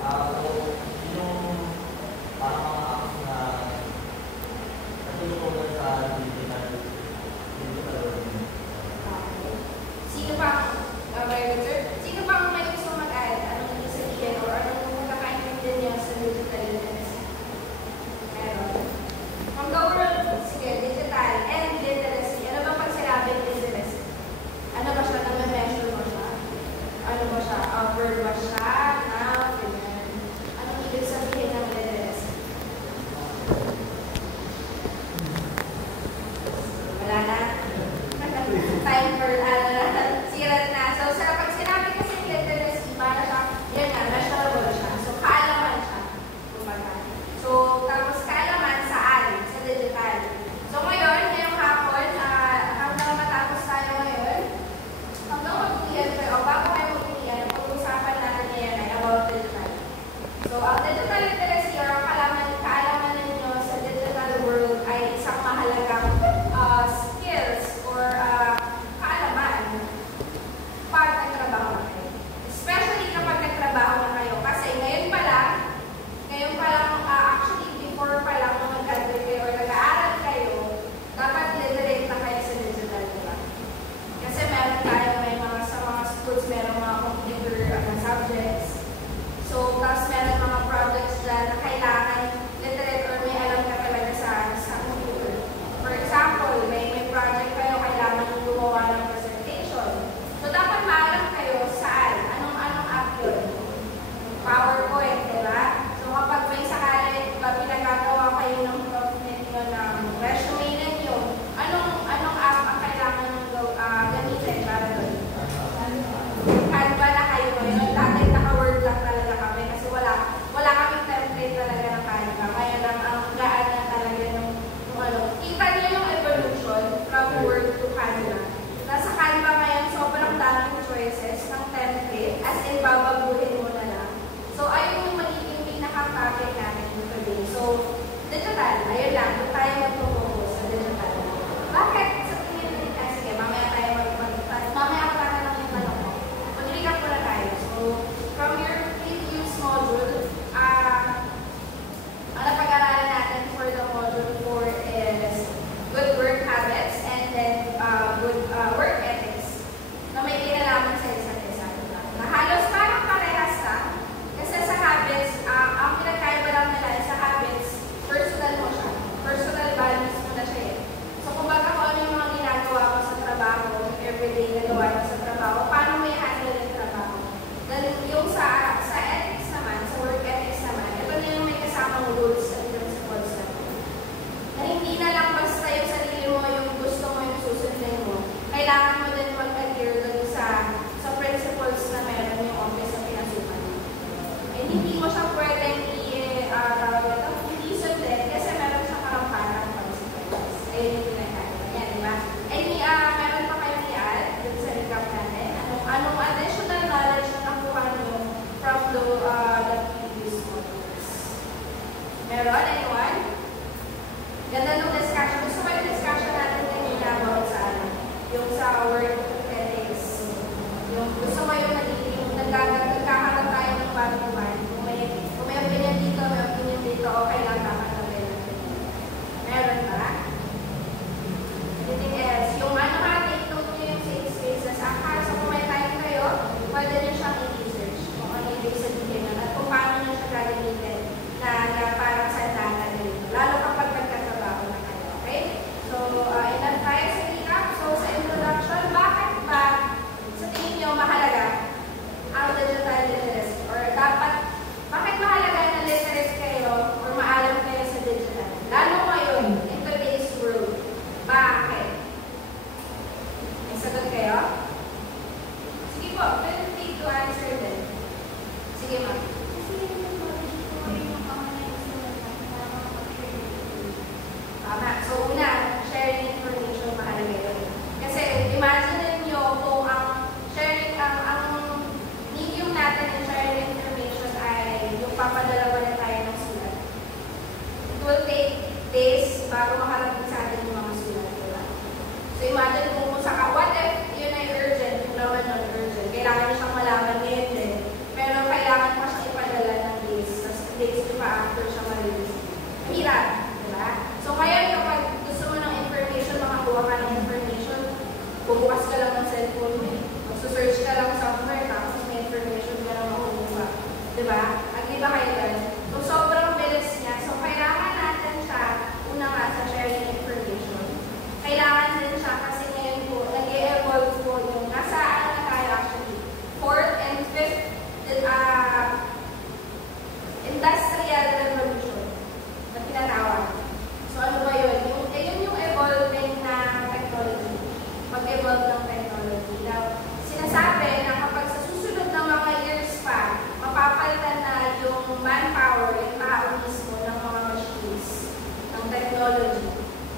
Enough tayo sa recap. So, sa introduction, bakit ba sa tingin nyo mahalaga industrial revolution na tinatawag. So ano ba yun? Yung evolving na technology. Mag-evolve ng technology. Now, sinasabi na kapag sa susunod na mga years pa, mapapalitan na yung manpower, yung tao mismo ng mga machines, ng technology,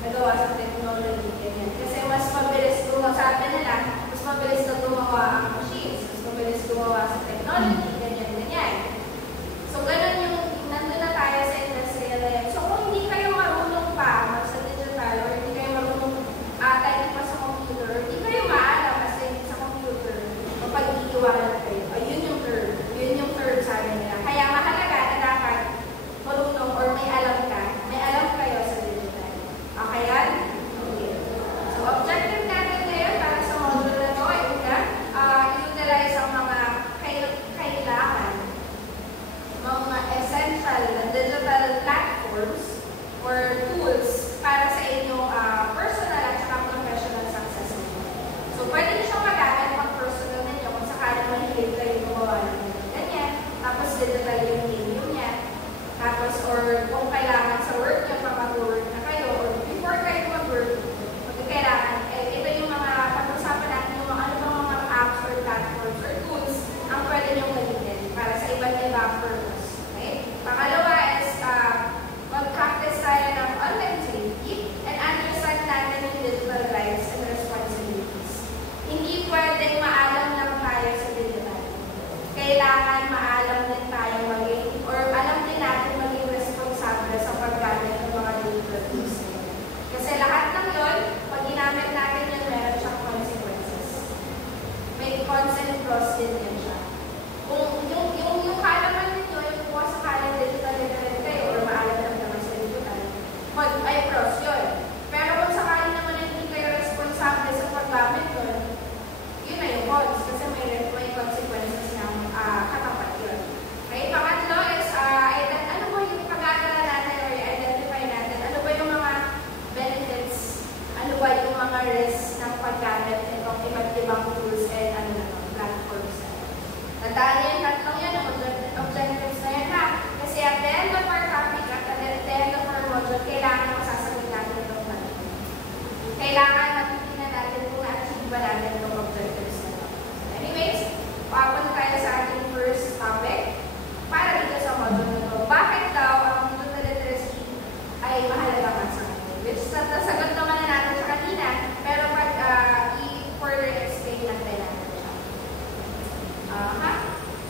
nagawa sa technology, ganyan. Kasi mas mabilis gumawa, sabi nila, mas mabilis na gumawa ang machines, mas mabilis gumawa sa technology, ganyan, ganyan. So, ganun yung, nandun na tayo sa industrial na yan. So, kung hindi kayo marunong pa sa digital, or hindi kayo marunong type pa sa computer, or hindi kayo maalam kasi sa computer, mapag-iiwanan kayo. Yun yung term. Yun yung term sabi nila. Kaya mahalaga na dapat marunong or may alam ka, may alam kayo sa digital. Okay yan? Okay. So, objective natin ngayon para sa module na ito ay i-utilize ang mga kailangan, mga essential na digital platforms or tools para sa inyong personal at saka professional success ninyo. So, pwede nyo siyang magamit pang personal ninyo kung sakaling mahilig kayo gumawa ng ganyan, tapos digital yung medium niya, tapos or kung kailangan sa work nyo, papag-work na kayo, or before kayo mag-work, magkakailangan, ito yung mga pag-usapan natin yung mga ano bang mga apps or platforms or tools ang pwede nyo gamitin para sa iba't ibang purpose. Okay? Pangalawa is mag-practice tayo ng online safety and understand natin yung digital rights and responsibilities. Hindi pwedeng maalam lang tayo sa digital. Kailangan maalam din tayo maging, or alam din natin maging responsable sa paggamit ng mga digital tools. Kasi lahat ng yun, pag ginamit natin yun, meron siyang consequences. May cons and pros din yan siya. Kung yung kalaman ninyo, yung kuha sa kalang digital literate kayo, or maalam lang naman sa digital, ay pros yun. Pero kung sakali naman na hindi kayo responsable sa paggamit yun, yun na yung cons, kasi may consequences ng katapat yun. Okay, pangatlo is, ano ba yung pag-aaralan natin or i-identify natin, ano ba yung mga benefits, ano ba yung mga risks ng paggamit nitong iba't ibang tools and platforms. Tandaan niyo yung tatlong yan, ang objectives na yan ha. Kasi at the end of our topic, at the end of our module, kailangan masasagot natin itong tanong. Kailangan matitingnan natin kung na-achieve ba natin itong objectives na ito. Anyways, papunta tayo sa ating first topic para dito sa module nito. Bakit daw ang digital literacy ay mahalaga nga sa atin? Which nasagot naman na natin sa kanina, pero pag i-further explain natin siya.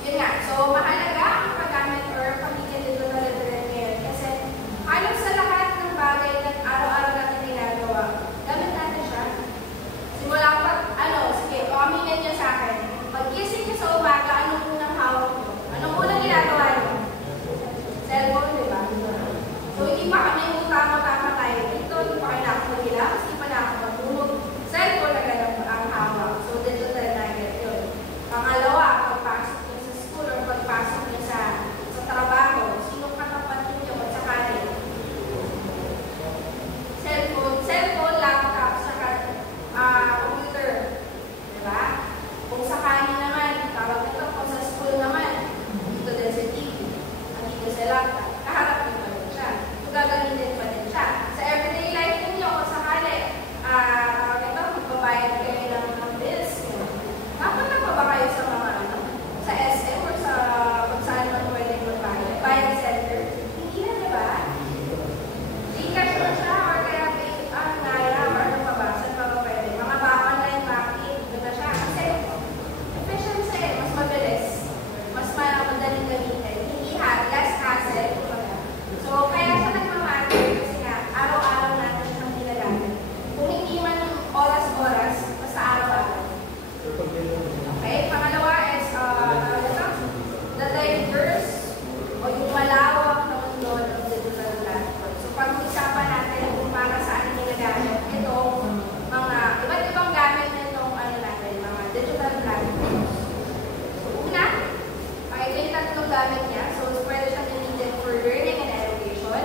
Yun nga. So, mahalaga ang paggamit or pagiging digital literate ngayon kasi halos sa lahat ng bagay na araw-araw natin ginagawa, gamit natin siya. Simula pa, sige, aminin niyo sa akin. Pag-gising niyo sa umaga, anong unang hawak niyo? Anong unang ginagawa niyo? Cellphone, di ba? So, hindi pa kami utama-tama tayo dito, hindi pa kayo nakapagilap, hindi pa nakapagulog. Cellphone na ganun ang hawak. So, digital na yun. Pangalawa, pagpasok niyo sa school or pagpasok niyo sa trabaho, sino katapat niyo at sa kanin? Cellphone, laptop, saka computer. Diba? Kung sa kanin naman, tawag nito, kung sa school naman, dito din sa TV, dito sa laptop, kaharap niyo pa rin siya. So, gagamitin pa din siya. Sa everyday life niyo, kung sakali, tawag nito, magbabayad kayo ng bills niyo. Mapunta pa ba kayo sa mga sa SM or sa kung saan man pwedeng magbayad? Bayad center? Hindi na, di ba? Gcash na siya or kaya Naya or ano pa ba? Saan pa ba pwede? Mga online banking, doon na siya. Kasi efficiency, mas mabilis. Mas madaling gamitin. Hindi less hassle. So, kaya siya nagmamatter kasi nga, araw-araw natin siyang ginagamit. Kung hindi man oras-oras, basta araw-araw. Okay, pangalawa is the diverse o yung malawak na mundo ng digital platform. So, pag-usapan natin kung para saan ginagamit itong mga iba't ibang gamit nitong mga digital platforms. So, una, ito yung tatlong gamit niya. So, pwede siyang gamitin for learning and education.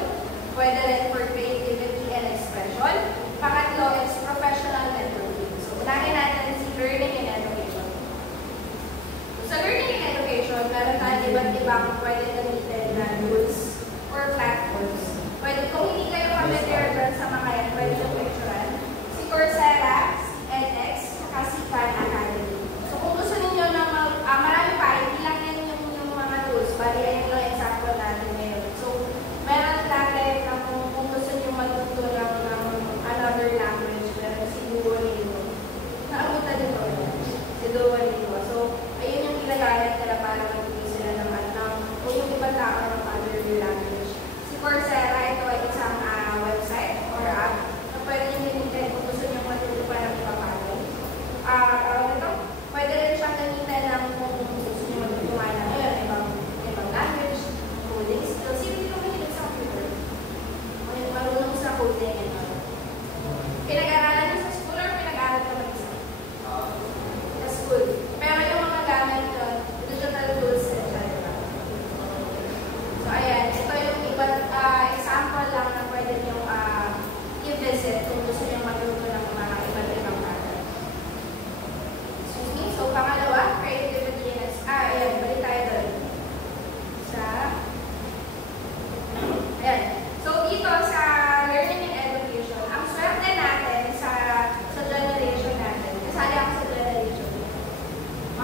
Pwede rin for creativity and expression. Pangatlo is professional networking. So, unahin natin si learning and education. Sa learning and education, meron tayong iba't ibang pwede gamitin na tools bali, ayun lang example natin ngayon. So, meron natin na kung gusto nyo matuto ng another language, meron si Duolingo. Naabutan nyo ba? Si Duolingo. So, ayun yung ginagamit nila para matuto sila naman kung yung ibang tao ng other language. Si Coursera, ito ay isang website or app na pwede nyo gamitin kung gusto nyo matuto pa ng ibang bagay. Pwede rin siyang gamitin ng kung gusto nyo matuto ng ibang language, coding skills. Hindi ko mahilig sa computer. Marunong sa coding. Pinag-aralan niyo sa school or pinag-aralan ka mag-isa? Sa school. Pero yung mga gamit yun, digital tools, etc. So, ayan. Ito yung ibang example lang na pwede nyo i-visit kung gusto nyo matuto ng mga iba't-ibang bagay. Excuse me. So, pangalawa, creativity and ayan, balik tayo doon. Ayan. So, dito sa learning and education, ang swerte natin sa generation natin. Kasali ako sa generation.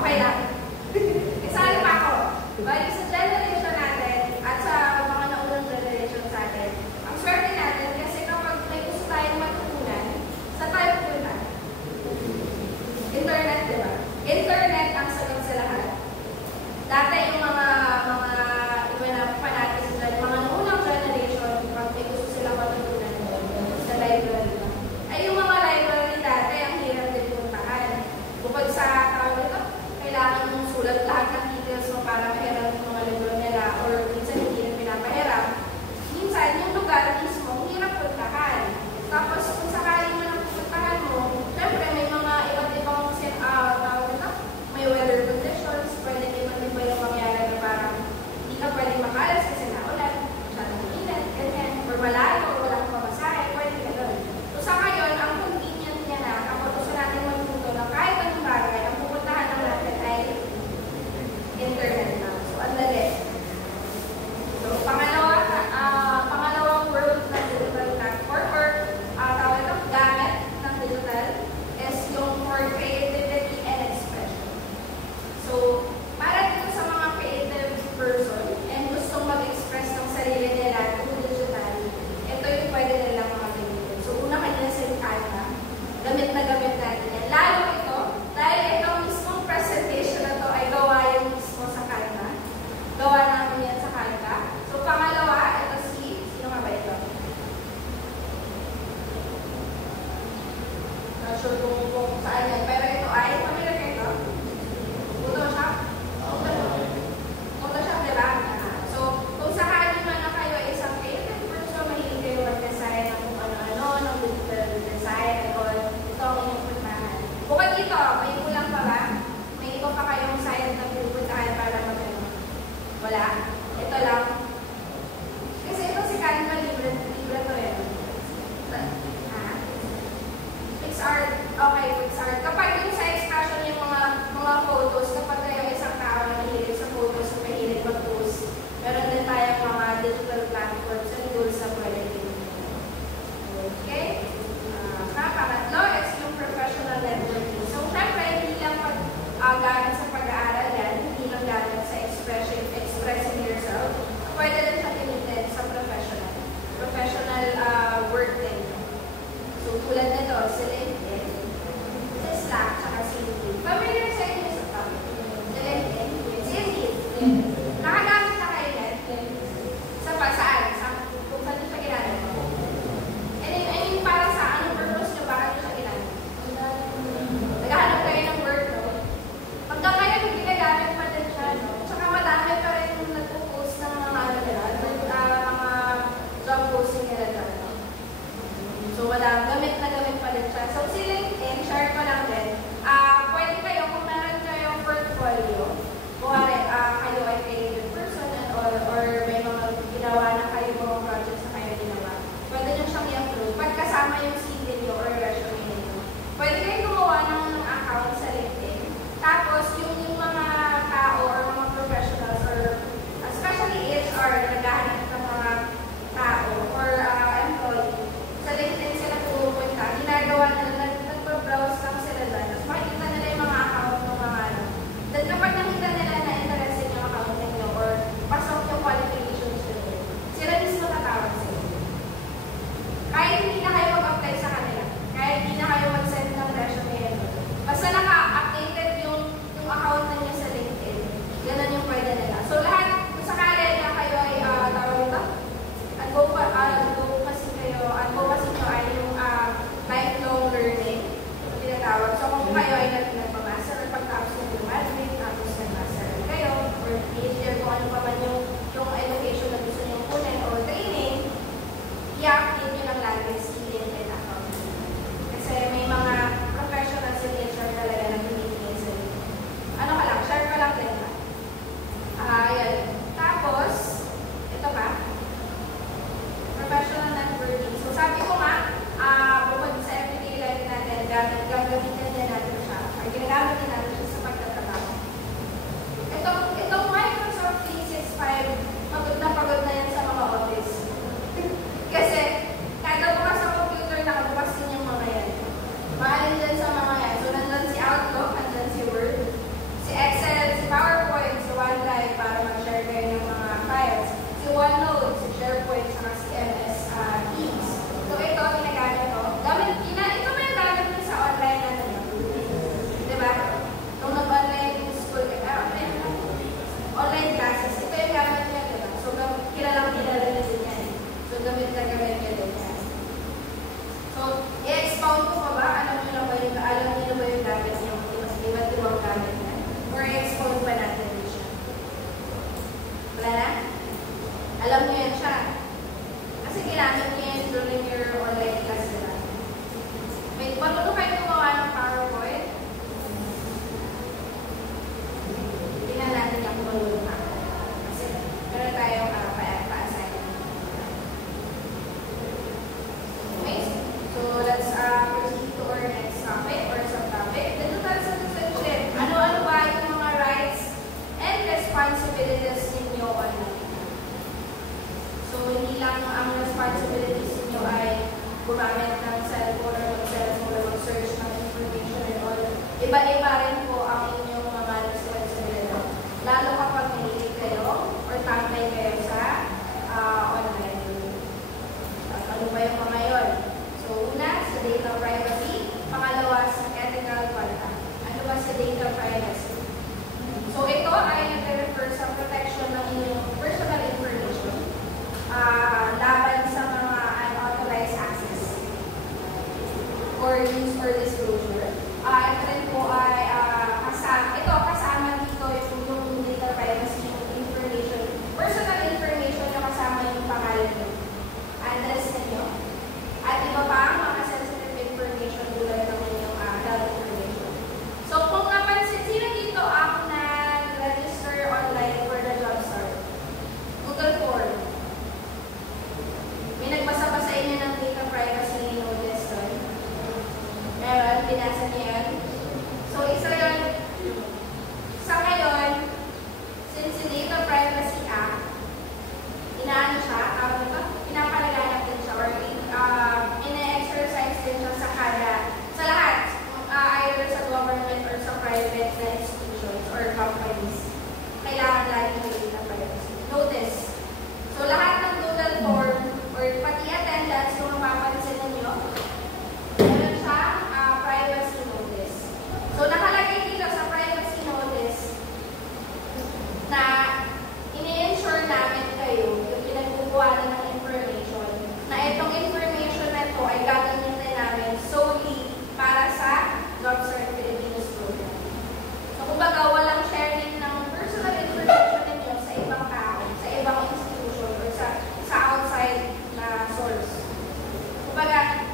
Okay lang. Kasali pa ako. Bali sa generation natin at sa mga naunang generation sa atin, ang swerte natin kasi kapag may gusto tayong matutunan, sa tayo pupunta? Internet, di ba? Internet ang sagot sa lahat. Dati yung mga iba na fanatic sila, mga naunang generation, pag may gusto silang matutunan sa library. Ay yung mga library dati, ang hirap din puntahan. Bukod sa tawag ito, kailangan mong sulat lahat ng details mo para mahiram yung mga libro nila or minsan hindi rin pinapahiram. Minsan, yung lugar mismo, hirap puntahan. Tapos, kung sakali mo nang pupuntahan mo, syempre may mga iba't ibang tawag ito, may weather conditions, pwede iba't iba yung mangyari na parang hindi ka pwede makalas kasi naulan, masyadong init, ganyan, or malayo, or wala kang pamasahe, pwede gano'n. So sa ngayon, ang convenient niya na, kapag gusto natin matuto na kahit anong bagay, ang pupuntahan lang natin ay internet na. So, ang dali. So, pangalawang world ng digital platform or tawag ito, gamit ng digital is yung for creativity and expression. So, para dito sa mga creative person and gustong mag-express ng sarili nila through digital, ito yung pwede nilang mga gamitin. So, una kanina sa Canva, gamit na gamit natin yan. Lalo ito, dahil itong mismong presentation na to ay gawa yung mismo sa Canva. Gawa namin yan sa Canva. So, pangalawa, ito sino nga ba ito? Not sure kung saan yan, pero ito ay, pamilya kayo ito? Photoshop? Photoshop, diba? So, kung sakali man na kayo ay isang creative person, mahilig kayo mag-design ng kung ano-ano, ng digital design, and all, ito ang inyong puntahan. Bukod dito, may kulang pa ba? May iba pa kayong site na pupuntahan para mag-ano? Wala? Ito lang. Kasi ito si Canva, libre to yan. PixArt. Okay, PixArt. Kapag yung sa expression yung mga photos, kapag kayo isang tao na mahilig sa photos o mahilig mag-post, meron din tayong mga digital platforms and tools na pwede din. Okay? Pangatlo, is yung professional networking. So, syempre, hindi lang gamit sa pag-aaral yan, hindi lang gamit sa expressing yourself. Pwede rin siya gamitin sa professional work din. So, tulad nito, si LinkedIn, si Slack, saka si LinkedIn. Familiar sa inyo sa topic? Alam niyo yan siya. Kasi ginamit niya yan during your online class nila. May marunong kayo gumawa ng PowerPoint? Tingnan natin yung marunong ako. Kasi meron tayong pa-assign. Okay? So let's proceed to our next topic or subtopic. The total citizenship. Ano-ano ba yung mga rights and responsibilities ninyo online? So hindi lang ang responsibilities ninyo ay gumamit ng cellphone or mag-cellphone or mag-search ng information and all. Iba-iba rin po ang inyong mga responsibilities. Lalo kapag nahilig kayo or tambay kayo sa online. Ano ba yung mga yun? So una, sa data privacy. Pangalawa, sa ethical conduct. Ano ba sa data privacy? So ito ay nag-refer sa protection ng inyong personal information laban sa mga unauthorized access or use or disclosure. Ito rin po ay kasama dito yung data privacy, yung information, personal information na kasama yung pangalan nyo, address ninyo, at iba pa ang mga sensitive information tulad ng inyong health information. So kung napansin, sino dito ako nag-register online for the job start? Google form. May nagbasa pa sa inyo ng data privacy notice doon? Meron, binasa niyo yan. So, isa yun. Sa ngayon, since yung Data Privacy Act, inaano siya, pinapalaganap din siya, or ina-exercise din siya sa lahat, either sa government or sa private na institutions or companies. Kailangan lagi ng data privacy notice. So, lahat ng Google form or pati attendance, kung mapapansin ninyo, meron siyang privacy notice. So, nakalagay dito sa privacy notice na ini-ensure namin kayo yung pinagkukuhanan ng information na itong information na ito ay gagamitin namin solely para sa Jobs for Filipinos program. So, kumbaga, walang sharing ng personal information ninyo sa ibang tao, sa ibang institution, or sa outside na source. Kumbaga,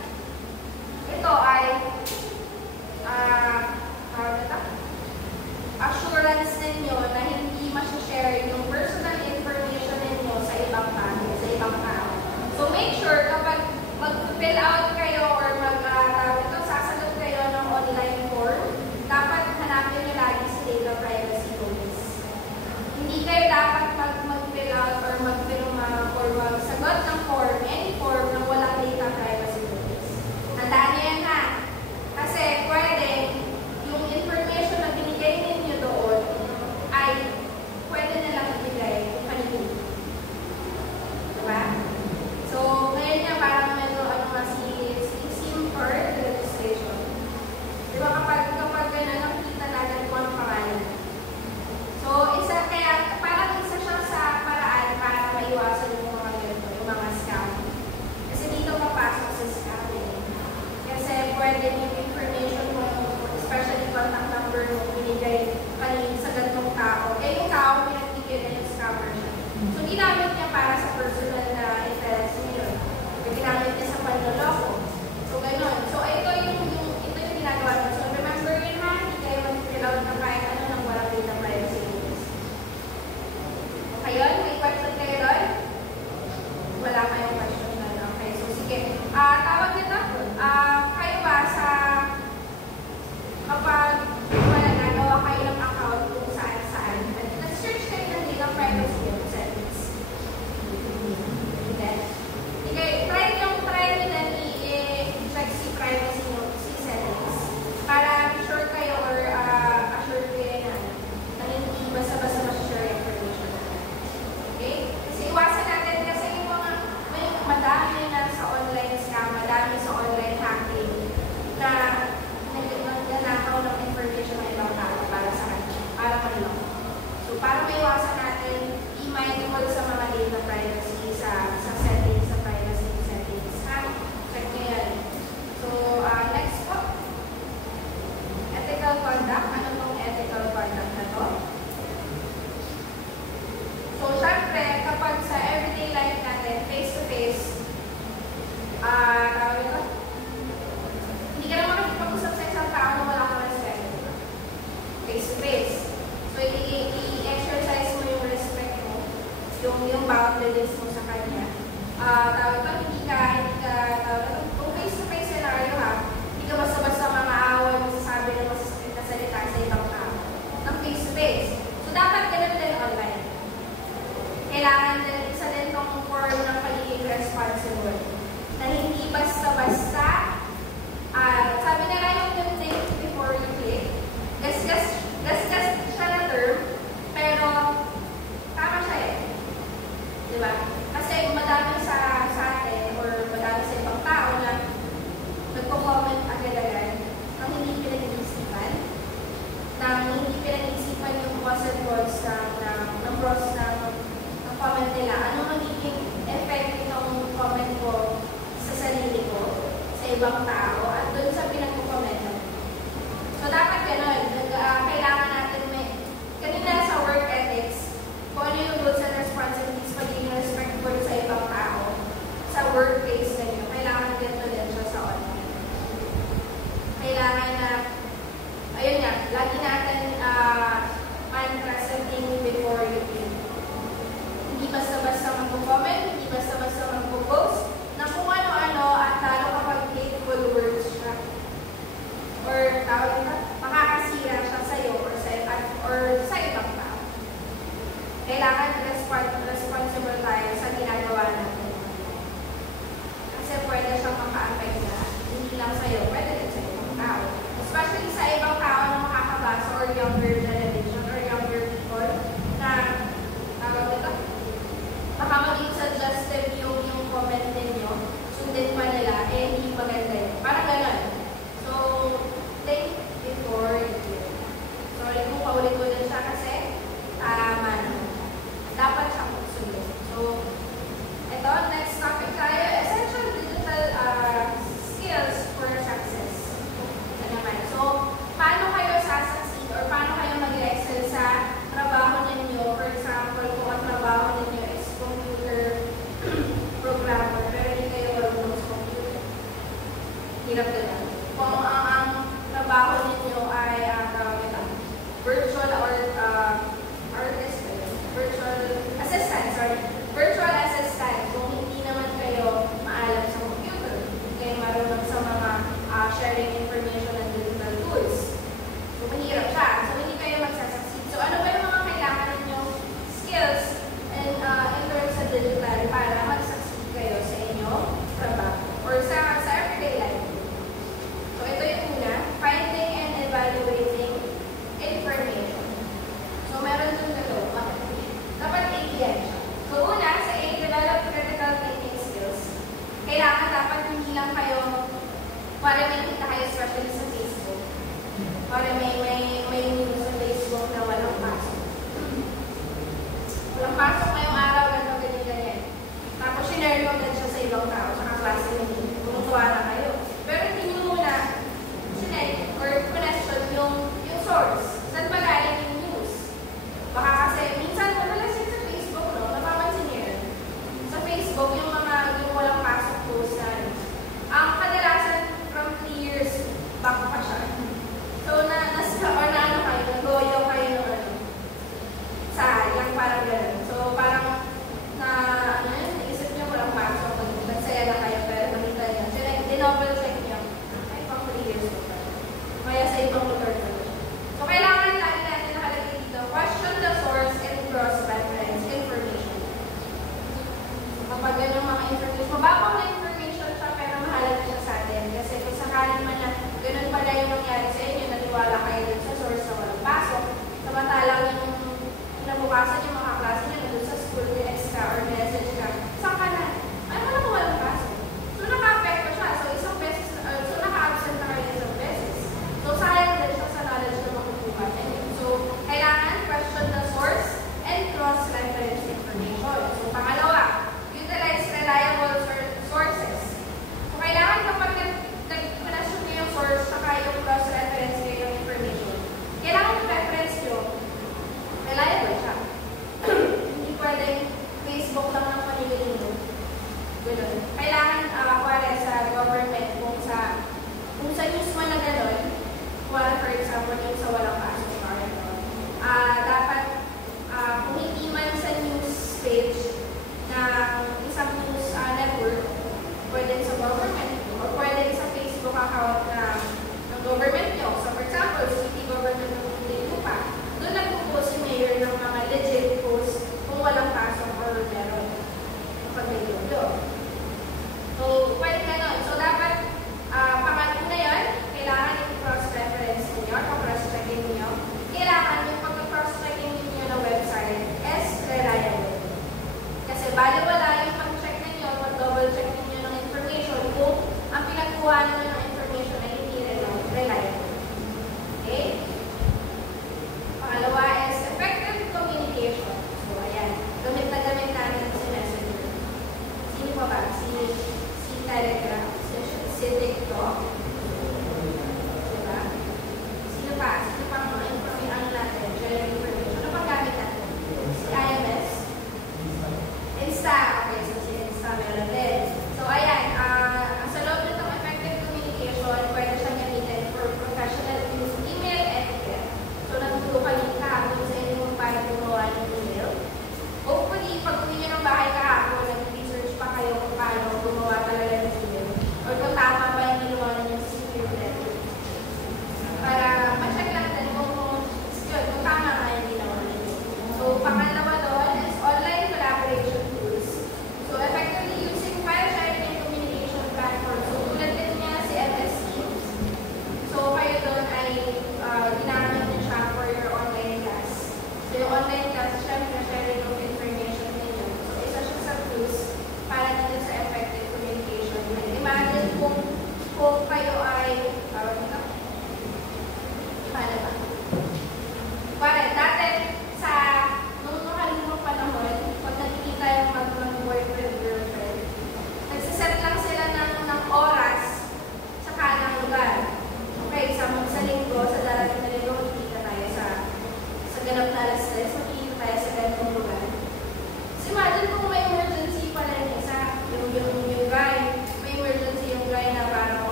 ito ay assurance ninyo na hindi masashare yung personal information ninyo sa ibang tao, So make sure kapag mag-fill out kayo or sasagot kayo ng online form, dapat hanapin nyo lagi si data privacy notice. Hindi kayo dapat mag-fill out or mag-firma or magsagot ng form, any form na walang data privacy notice. Tandaan nyo yan ha. Kasi pwede yung information na binigay ninyo doon ay pwede nilang ibigay kung kanino. Diba? So, ngayon nga parang medyo SIM card registration. Diba kapag nakikita natin kung anong pangalan. So, parang isa siya sa paraan para maiwasan yung mga ganito, yung mga scam. Kasi dito papasok sa scamming. Kasi pwede yung information mo, especially contact number mo, binigay kanina sa ganitong tao. Yung tao, pinagbigyan na yung scammer siya. So, ginamit niya para sa personal na interest niya. Ginamit niya sa panloloko. So, gano'n. So, ito yung ginagawa niya. So, remember yun ha, hindi kayo mag-fill out na kahit ano ng walang data privacy notice. Okay yun? May question kayo doon? Wala kayong question doon. Okay, so sige. Tawag nito. Kayo ba kapag nagawa kayo ng account kung saan, nag-search kayo ng data privacy settings. Try nyo na i-check si privacy settings para sure kayo or assure kayo na hindi basta-basta ma-share information. Okay? Kasi iwasan natin kasi yung mga madami na sa online scam, madami sa online hacking na nagnanakaw ng information ng ibang tao para kanila. So, para maiwasan natin, i-mindful sa mga data privacy sa settings, sa privacy settings. Check nyo yan. So, next po. Ethical conduct. Ano pong ethical conduct na to? So, syempre, kapag sa everyday tawag ito, hindi ka naman makikipag-usap sa isang tao na wala kang respeto. Face-to-face. So, i-exercise mo yung respect mo, yung boundaries mo sa kanya. Tawag ito, hindi ka, tawag ito, kung face-to-face scenario ha, hindi ka basta-basta maaaway, masasabi ng masasakit na salita sa ibang tao. Ng face-to-face. So, dapat ganun din online. Kailangan din, isa din itong form ng pagiging responsible. Na hindi basta-basta, sabi na lang yung think before you click. Gasgas siya na term, pero tama siya eh. Diba? Kasi madami sa atin, or madami sa ibang tao na nagpo-comment agad-agad nang hindi pinag-iisipan, yung pros and cons ng pros ng comment nila. Ano magiging effect ng comment ko sa sarili ko, sa ibang tao, at doon sa pinag-commentan. So, dapat ganun. Kailangan natin kanina sa work ethics, kung ano yung rules and responsibilities, pagiging respectful sa ibang tao, sa workplace na nyo, kailangan ganito din siya sa online. Kailangan na, ayun nga, lagi natin mantra sa think before you think. Hindi basta-basta mag-comment, hindi basta-basta mag-post, na kung ano-ano at lalo kapag hateful words siya. Or tawag na, makakasira siya sa'yo or sa ibang tao. Kailangan responsible tayo sa ginagawa natin. Kasi pwede siyang maka-affect na hindi lang sa'yo, pwede din sa ibang tao. Especially sa ibang tao na makakabasa or younger generation or younger people na tawag ito, baka maging suggestive yung comment ninyo, sundin pa nila, hindi maganda yun. Parang gano'n. So, think before you do. Sorry kung paulit-ulit siya kasi tama na. Dapat siya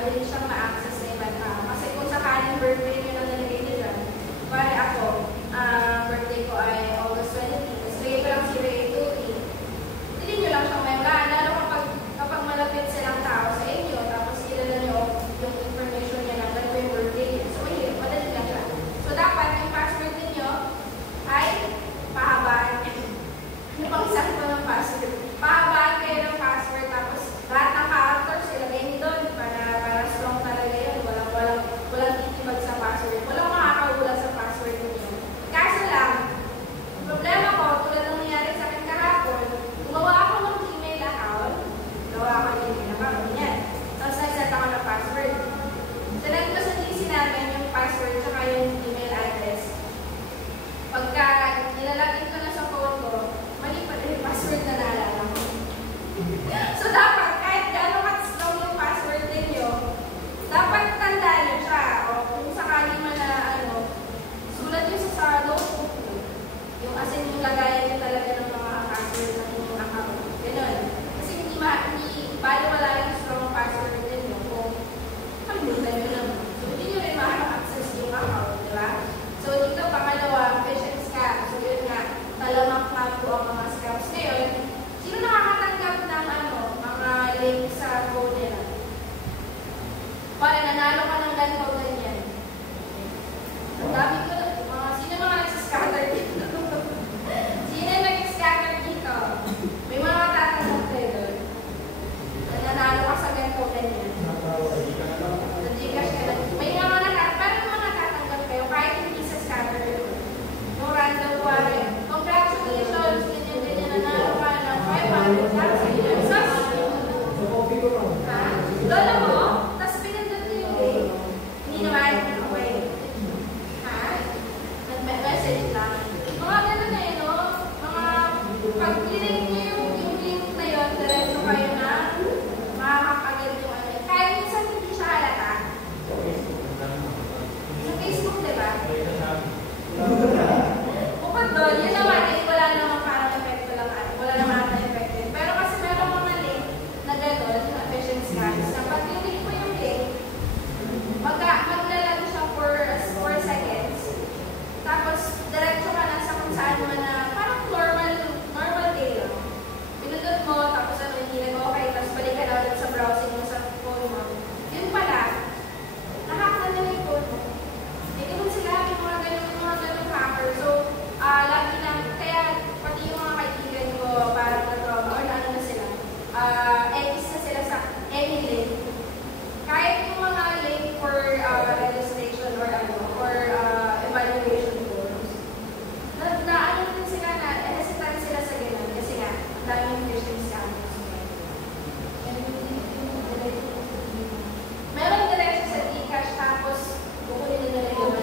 madali siyang ma-access na ibang tao. Kasi kung sakaling birthday nyo na nalagay nyo dyan, bari ako, birthday ko ay August 20, tapos lagay ko lang 0823, hindi nyo lang siyang mayagaan, lalo kapag malapit silang tao sa inyo, tapos kilala nyo yung information niya na gano'n yung birthday niya. So, mahirap, madali lang siya. So, dapat yung password ninyo ay pahabaan. Ano pang sakto ng password? Pahabaan kayo ng password, tapos lahat ng characters ilagay nyo doon para strong talaga yun. Walang titibag sa password. Walang makakawala sa password ninyo. Kaso lang, problema ko, tulad ng nangyari sa akin kahapon, gumawa ako ng Gmail account. Yan. Tapos nag-set ako ng password. Sinend ko sa GC namin yung password tsaka yung email address. Pagka nilalagin ko na sa phone ko, mali pa rin yung password na naalala ko. So dapat, kahit gano'n ka-strong yung password ninyo, dapat tandaan nyo siya. O kung sakali man na sulat nyo sa notebook nyo. Yung asin yung lagayan nyo talaga ng mga password ng inyong account. Ganun. Kasi hindi bali wala yung strong password ninyo kung kalimutan nyo naman. So hindi nyo rin makaka-access yung account, di ba? So dito pangalawa, phishing scam. So yun nga, talamak na po ang mga scams ngayon. Sino nakakatanggap ng mga link sa phone nila? Para nanalo ka ng ganito ganyan. Ang dami ko na, sino mga nagsiscatter dito? Sino yung nag-scatter dito? May mga tatanggap kayo doon. Nanalo ka sa ganito ganyan. Sa Gcash ka lang. May mga natatanggap kayo kahit hindi sa scatter yun. Yung random wallet. Congratulations! Ganyan-ganyan nanalo ka ng 500,000. Ha? Lola mo? Tapos pinindot ko yung link. Hindi naman. Okay. Ha? Nag-message lang. Mga gano'n na yun, no? Mga pag-click nyo yung link na yun, diretso kayo na makakagad yung Kaya minsan hindi siya halata. Sa Facebook, di ba? Bukod doon, yun naman ay wala namang parang epekto lang. Wala naman na epekto. Pero kasi meron mga link na gano'n, na phishing scams, na pag click mo yung link, maglalag siya for 4 seconds. Tapos, diretso ka na sa kung saan mo na parang normal day lang. Pinundot mo, tapos hindi nag-okay, tapos balik ka na ulit sa browsing mo sa phone mo. Yun pala, nahack na nila yung phone mo. Hindi naman sila yung mga ganun hacker. So, lagi lang, kaya pati yung mga kaibigan ko parang na-trauma or ano na sila, X na sila sa any link. Kahit yung mga link for registration or evaluation forms, na din sila na hesitant sila sa ganun kasi nga, ang daming phishing scams. Meron diretso sa Gcash tapos kukunin nila yung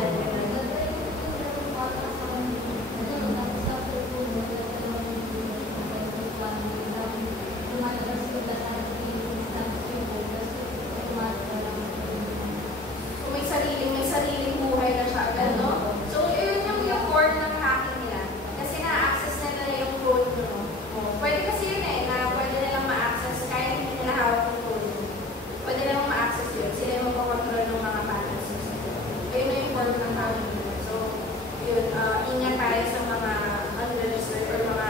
may sariling buhay na siya agad, no? So, yun yung core ng hacking nila. Kasi na-access na nila yung code nyo. Pwede kasi yun na pwede nilang ma-access kahit hindi nila hawak yung code nyo. Pwede nilang ma-access yun. Sila yung magpakontrol ng mga patterns. Yun yung core ng hacking nila. So, yun, ingat tayo sa mga unregistered or mga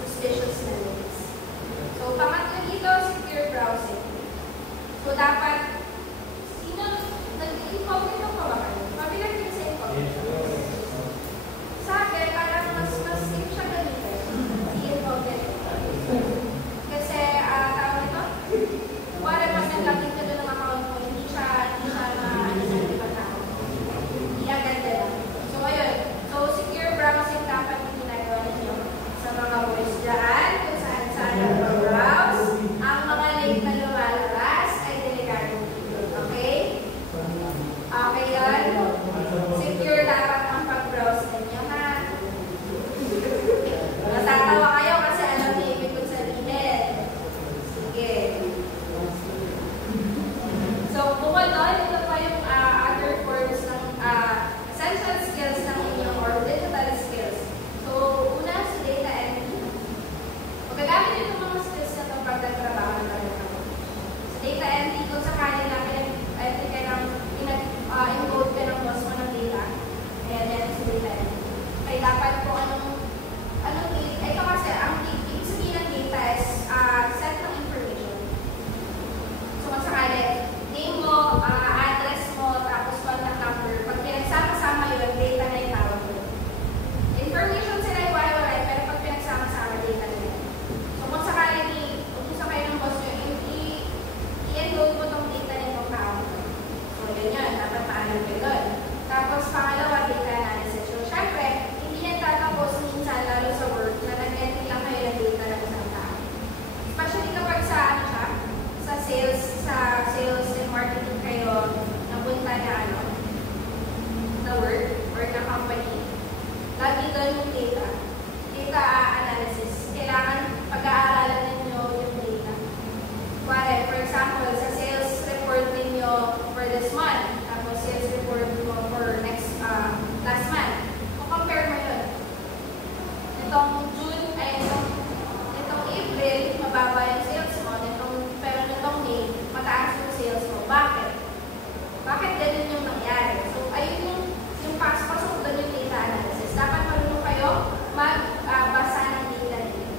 suspicious na links. So, pangatlo dito, secure browsing. So, dapat nag-incognito pa ba kayo? Mabilang din sa incognito. Sa akin, parang mas safe siya gamitin. I-incognito. Kasi, tawag ito, wala pag nag-login ka doon ng account mo, hindi siya ma-alisan ng ibang tao. Hindi agad lang. So, ayun. So, secure browsing dapat yung ginagawa ninyo sa mga voice dyan, kung saan-saan ang browse. Ang mga link na lumalabas ay delikado na na work or na company, lagi doon yung data. Data analysis. Kailangan pag-aaralan ninyo yung data. For example, sa sales report ninyo for this month, tapos sales report mo for last month. Compare mo yun. Itong June, itong April, mababa yung sales mo. Pero nitong May, mataas yung sales mo. Bakit? Bakit ganun yung nangyari? So, ayun yung pasok doon yung data analysis. Dapat marunong kayo magbasa ng data ninyo.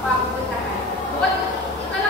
papuntahan. Bukod, ito lang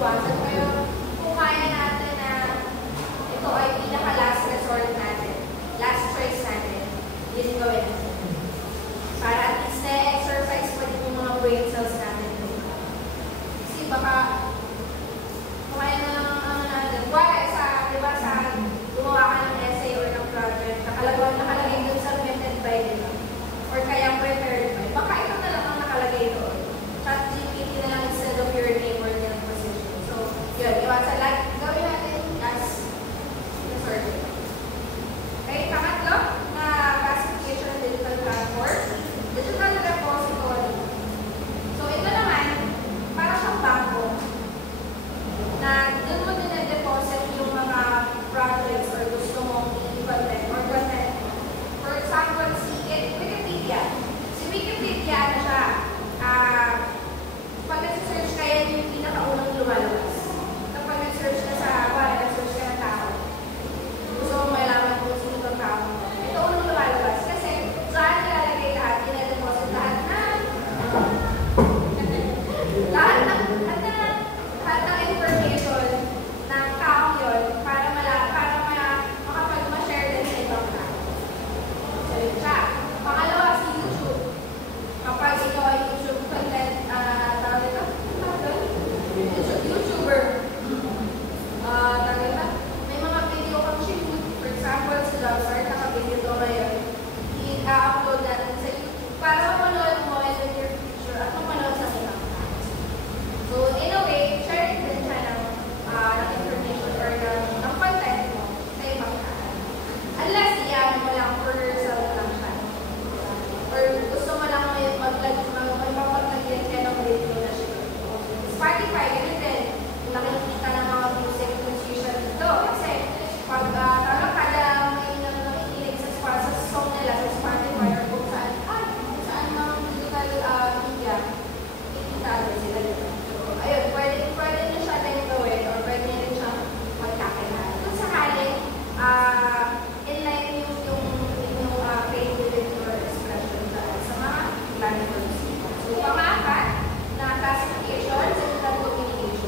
iwasan. Pero kung kaya natin na ito ay pinaka-last resort natin, last choice natin, yun gawin natin. Para at least na-exercise pa din yung mga brain cells natin. Kasi baka, kung kaya na lang natin, wala sa, di ba, sa gumawa ka ng essay or ng project, nakalagay dun sa submitted by nila, or kaya prepared by, baka ito na lang ang nakalagay doon. ChatGPT na lang instead of your name or your position. So, yun, iwasan lang. Gawin natin as resort. Okay, pangatlo, na classification of digital platform, digital repository. So, ito naman, para siyang bangko, na dun mo din na-deposit yung mga projects or gusto mong i-content or content. For example, si Wikipedia. Si Wikipedia, ano siya, pag nag-search ka yan yung pinakaunang lumalabas. Kapag nag-search ka sa, nag-search ka ng tao, gusto mong malaman kung sino itong tao. Ito unang lumalabas. Kasi saan nilalagay lahat, ina-deposit lahat ng information ng taong yun para makapag-ma-share din sa ibang tao. So, yun siya. Pangalawa, si YouTube. Kapag ito ay YouTube content, YouTuber. May mga video kang shoot. For example, si Lobster, naka-video ito ngayon. I-upload natin sa YouTube para mapanood mo in the near future at mapanood sa ibang tao. So, in a way, sharing din siya ng information or ng content mo sa ibang tao. Unless, iyan mo lang for yourself lang siya. Or gusto mo lang magpapaglagyan ka ng video na siya. Spotify, ganun din. Nakikita ng mga music musician dito. Kasi, pag kada may nakikinig sa song nila sa Spotify or kung saan mga digital media, ikita din sila dito. Ayun, pwede nyo siya din gawin or pwede nyo rin siya magkakilaan. Kung sakaling, inline yung creativity or expression sa mga platforms. So, pang-apat na classification, digital communication.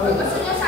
Or gusto niyo